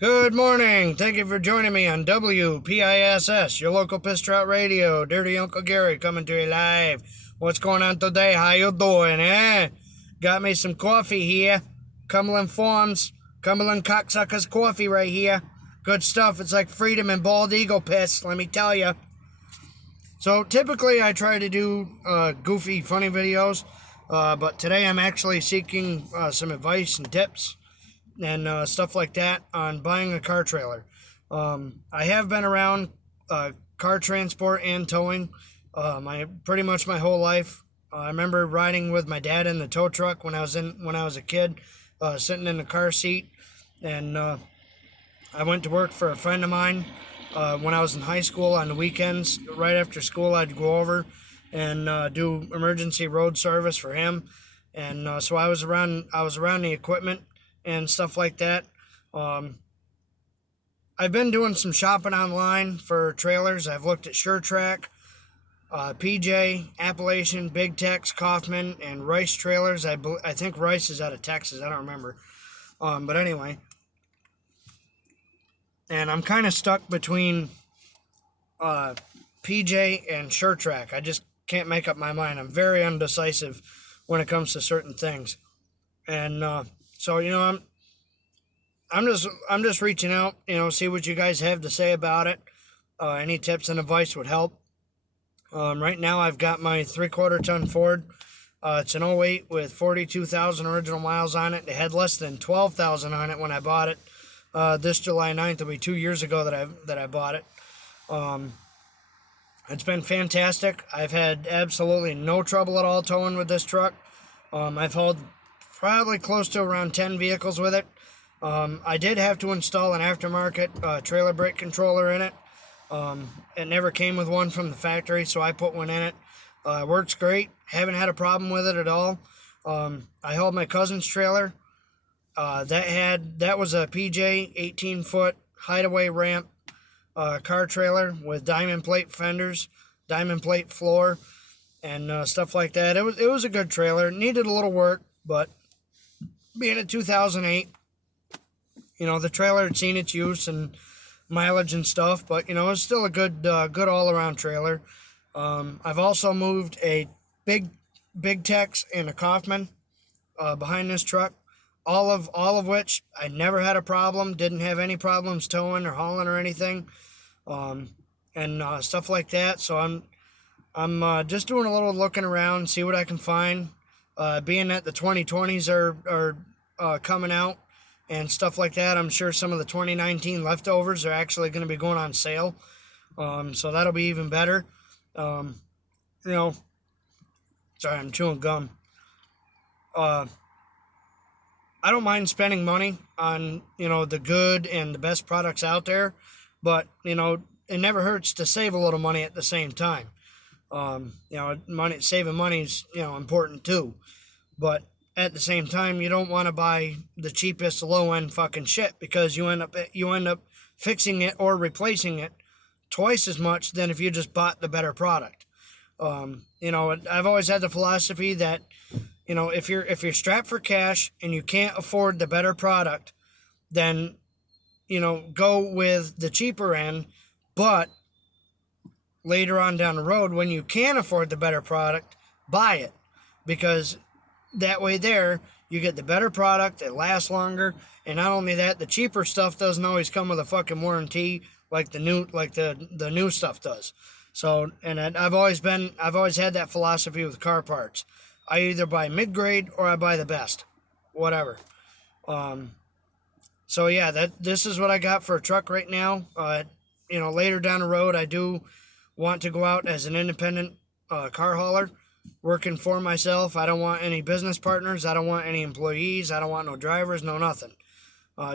Good morning. Thank you for joining me on WPISS, your local Piss Trout Radio. Dirty Uncle Gary coming to you live. What's going on today? How you doing, eh? Got me some coffee here. Cumberland Farms, Cumberland Cocksuckers coffee right here. Good stuff. It's like freedom and bald eagle piss, let me tell you. So typically I try to do goofy, funny videos, but today I'm actually seeking some advice and tips and stuff like that on buying a car trailer. I have been around car transport and towing my pretty much my whole life. I remember riding with my dad in the tow truck when I was a kid, sitting in the car seat, and I went to work for a friend of mine when I was in high school on the weekends. Right after school, I'd go over and do emergency road service for him, and so I was around. I was around the equipment and stuff like that. Um, I've been doing some shopping online for trailers. I've looked at SureTrack, PJ, Appalachian, Big Tex, Kaufman, and Rice trailers. I think Rice is out of Texas. I don't remember. But anyway, and I'm kind of stuck between PJ and SureTrack. I just can't make up my mind. I'm very undecisive when it comes to certain things, and so I'm just reaching out, see what you guys have to say about it. Any tips and advice would help. Right now, I've got my 3/4 ton Ford. It's an '08 with 42,000 original miles on it. It had less than 12,000 on it when I bought it. This July 9th will be 2 years ago that I bought it. Um, it's been fantastic. I've had absolutely no trouble at all towing with this truck. I've hauled probably close to around 10 vehicles with it. I did have to install an aftermarket trailer brake controller in it. It never came with one from the factory, so I put one in it. It works great. Haven't had a problem with it at all. I hauled my cousin's trailer. That was a PJ 18-foot hideaway ramp car trailer with diamond plate fenders, diamond plate floor, and stuff like that. It was a good trailer. It needed a little work, but being a 2008, the trailer had seen its use and mileage and stuff, but it's still a good all around trailer. I've also moved a big Tex and a Kaufman behind this truck, all of which I never had a problem. Didn't have any problems towing or hauling or anything, and stuff like that. So I'm just doing a little looking around, see what I can find. Being that the 2020s are coming out and stuff like that, I'm sure some of the 2019 leftovers are actually going to be going on sale. So that'll be even better. You know, Sorry, I'm chewing gum. Uh, I don't mind spending money on, the good and the best products out there, but, it never hurts to save a little money at the same time. Saving money is, important too. But at the same time, you don't want to buy the cheapest low end fucking shit because you end up fixing it or replacing it twice as much than if you just bought the better product. I've always had the philosophy that if you're strapped for cash and you can't afford the better product, then go with the cheaper end. But later on down the road, when you can afford the better product, buy it, because that way there you get the better product. It lasts longer, and not only that, the cheaper stuff doesn't always come with a fucking warranty like the new stuff does. So, and I've always had that philosophy with car parts. I either buy mid grade or I buy the best, whatever. Um, so yeah, this is what I got for a truck right now. Later down the road, I do want to go out as an independent car hauler, working for myself. I don't want any business partners. I don't want any employees. I don't want no drivers, no nothing.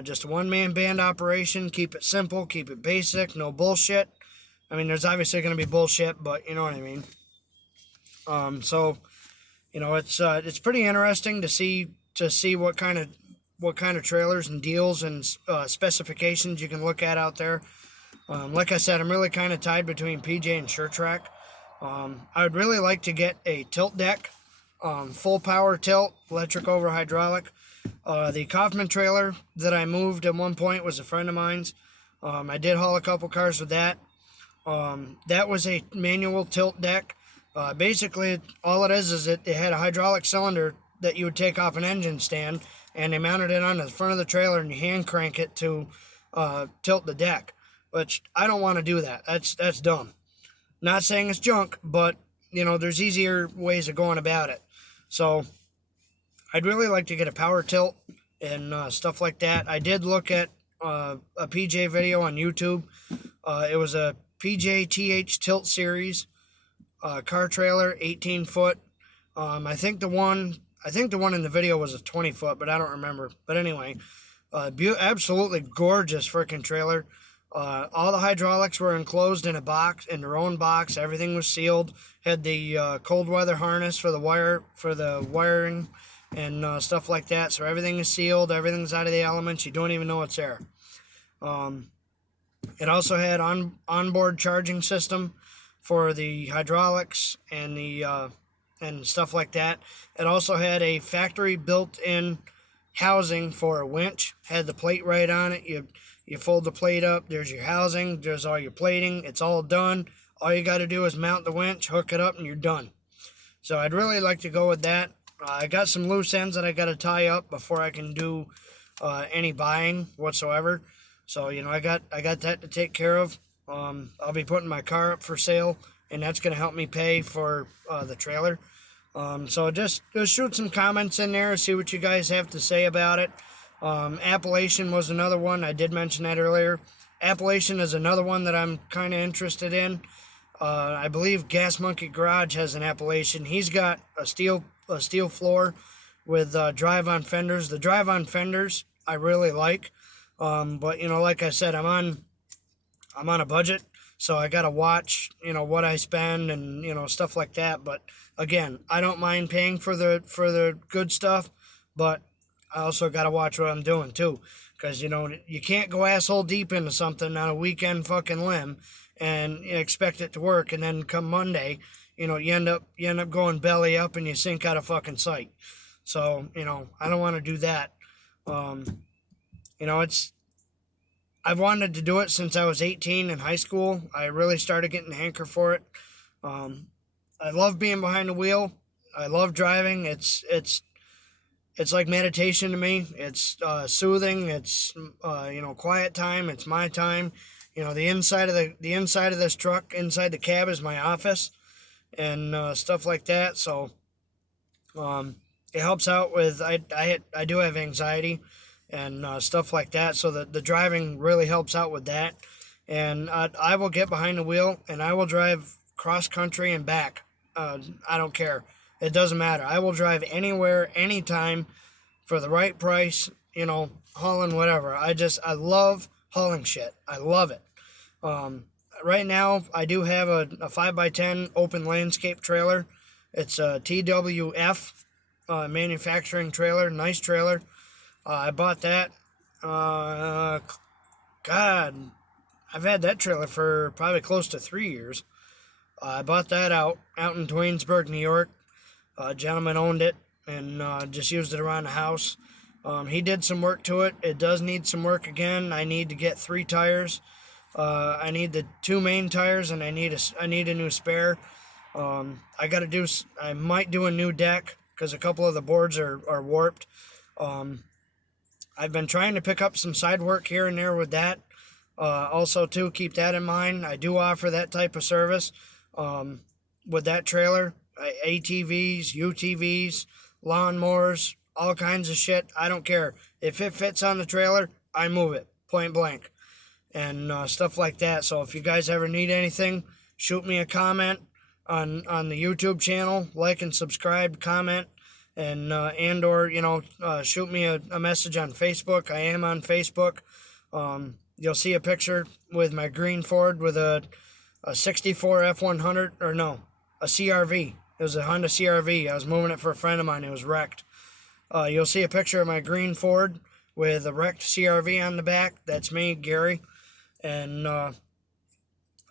Just a one-man band operation. Keep it simple. Keep it basic. No bullshit. I mean, there's obviously going to be bullshit, but you know what I mean. So it's pretty interesting to see what kind of trailers and deals and specifications you can look at out there. Like I said, I'm really kind of tied between PJ and SureTrack. I would really like to get a tilt deck, full power tilt, electric over hydraulic. The Kaufman trailer that I moved at one point was a friend of mine's. I did haul a couple cars with that. That was a manual tilt deck. Basically, all it is it had a hydraulic cylinder that you would take off an engine stand, and they mounted it on the front of the trailer, and you hand crank it to tilt the deck. Which I don't want to do that. That's dumb. Not saying it's junk, but there's easier ways of going about it. So I'd really like to get a power tilt and stuff like that. I did look at a PJ video on YouTube. It was a PJ TH Tilt Series car trailer, 18 foot. I think the one in the video was a 20 foot, but I don't remember. But anyway, absolutely gorgeous freaking trailer. All the hydraulics were enclosed in a box, in their own box. Everything was sealed. Had the cold weather harness for the wiring and stuff like that. So everything is sealed. Everything's out of the elements. You don't even know it's there. It also had onboard charging system for the hydraulics and the and stuff like that. It also had a factory built-in housing for a winch. Had the plate right on it. You fold the plate up. There's your housing. There's all your plating. It's all done. All you got to do is mount the winch, hook it up, and you're done. So I'd really like to go with that. I got some loose ends that I got to tie up before I can do any buying whatsoever. So I got that to take care of. I'll be putting my car up for sale, and that's going to help me pay for the trailer. So just shoot some comments in there, see what you guys have to say about it. Appalachian was another one. I did mention that earlier. Appalachian is another one that I'm kind of interested in. I believe Gas Monkey Garage has an Appalachian. He's got a steel floor with drive-on fenders. The drive-on fenders I really like, but like I said, I'm on a budget, so I gotta watch what I spend and stuff like that. But again, I don't mind paying for the good stuff, but I also gotta watch what I'm doing too, because you can't go asshole deep into something on a weekend fucking limb and expect it to work, and then come Monday, you end up going belly up and you sink out of fucking sight. So I don't want to do that. I've wanted to do it since I was 18 in high school. I really started getting a hanker for it. I love being behind the wheel. I love driving. It's like meditation to me. It's soothing. It's quiet time. It's my time. The inside of this truck, inside the cab, is my office and stuff like that. So it helps out with I do have anxiety and stuff like that. So the driving really helps out with that. And I will get behind the wheel and I will drive cross country and back. I don't care. It doesn't matter. I will drive anywhere, anytime, for the right price. Hauling whatever. I love hauling shit. I love it. Right now, I do have a 5x10 open landscape trailer. It's a TWF manufacturing trailer. Nice trailer. I bought that. God, I've had that trailer for probably close to 3 years. I bought that out in Twinsburg, New York. A gentleman owned it and just used it around the house. He did some work to it. It does need some work again. I need to get 3 tires. I need the 2 main tires, and I need a new spare. I might do a new deck because a couple of the boards are warped. I've been trying to pick up some side work here and there with that. Also, too, keep that in mind. I do offer that type of service with that trailer. ATVs, UTVs, lawnmowers, all kinds of shit. I don't care. If it fits on the trailer, I move it, point blank, and stuff like that. So if you guys ever need anything, shoot me a comment on the YouTube channel, like and subscribe, comment, and or shoot me a message on Facebook. I am on Facebook. You'll see a picture with my green Ford with a 64 F100, or no, a CRV. It was a Honda CRV. I was moving it for a friend of mine. It was wrecked. You'll see a picture of my green Ford with a wrecked CRV on the back. That's me, Gary. And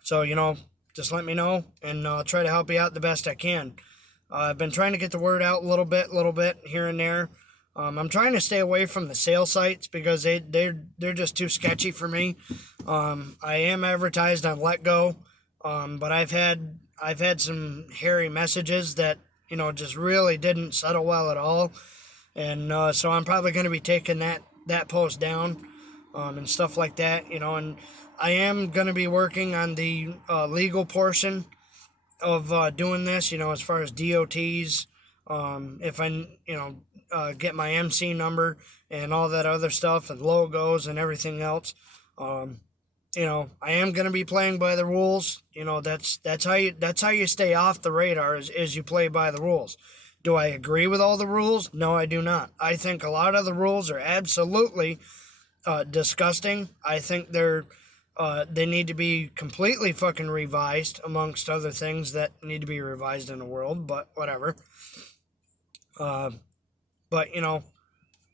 so, just let me know, and I'll try to help you out the best I can. I've been trying to get the word out a little bit here and there. I'm trying to stay away from the sale sites because they're just too sketchy for me. I am advertised on LetGo, but I've had some hairy messages that just really didn't settle well at all, and so I'm probably going to be taking that post down, and stuff like that. And I am going to be working on the legal portion of doing this. As far as DOTs, if I get my MC number and all that other stuff and logos and everything else. I am going to be playing by the rules. That's how you stay off the radar is you play by the rules. Do I agree with all the rules? No, I do not. I think a lot of the rules are absolutely disgusting. I think they need to be completely fucking revised, amongst other things that need to be revised in the world. But whatever. But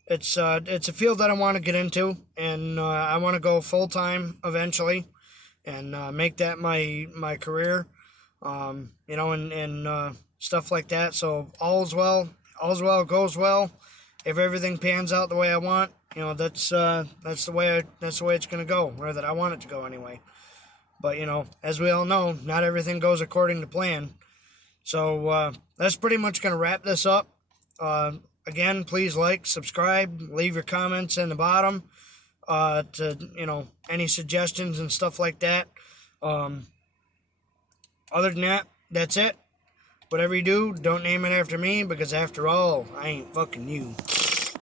it's a field that I want to get into, and I want to go full time eventually, and make that my career, and stuff like that. So all's well, goes well. If everything pans out the way I want, that's the way it's gonna go, or that I want it to go anyway. But as we all know, not everything goes according to plan. So that's pretty much gonna wrap this up. Again, please like, subscribe, leave your comments in the bottom, to any suggestions and stuff like that. Other than that, that's it. Whatever you do, don't name it after me, because after all, I ain't fucking you.